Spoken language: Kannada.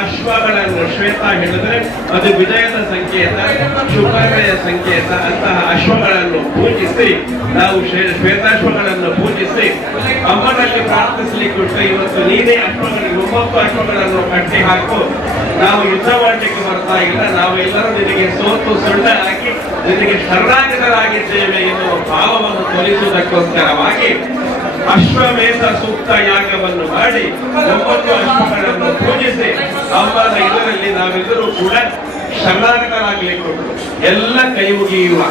ಅಶ್ವಗಳನ್ನು ಶ್ವೇತ ಹೇಳಿದ್ರೆ ಅದು ವಿಜಯದ ಸಂಕೇತ, ಶುಭಾಶಯ ಸಂಕೇತ. ಅಂತಹ ಅಶ್ವಗಳನ್ನು ಪೂಜಿಸಿ ನಾವು ಶ್ವೇತಾಶ್ವಗಳನ್ನು ಪೂಜಿಸಿ ಅಮ್ಮನಲ್ಲಿ ಪ್ರಾರ್ಥಿಸಲಿಕ್ಕೆ ಇವತ್ತು ನೀನೇ ಅಶ್ವಗಳಿಗೆ 9 ಅಶ್ವಗಳನ್ನು ಕಟ್ಟಿ ಹಾಕು, ನಾವು ಯುದ್ಧ ಮಾಡಲಿಕ್ಕೆ ಬರ್ತಾ ಇಲ್ಲ, ನಾವೆಲ್ಲರೂ ನಿನಗೆ ಸೋತು ಸುಳ್ಳ ಹಾಕಿ ನಿನಗೆ ಶರಣಾಗತರಾಗಿದ್ದೇವೆ ಎನ್ನುವ ಭಾವವನ್ನು ತೋರಿಸುವುದಕ್ಕೋಸ್ಕರವಾಗಿ ಅಶ್ವಮೇಧ ಸೂಕ್ತ ಯಾಗವನ್ನು ಮಾಡಿ 9 ಅಶ್ವಗಳನ್ನು ಪೂಜಿಸಿ ಅಮ್ಮನ ಇದರಲ್ಲಿ ನಾವೆಲ್ಲರೂ ಕೂಡ ಶರಣಾಗತರಾಗಲಿಕ್ಕೆ ಎಲ್ಲ ಕೈ ಮುಗಿಯುವ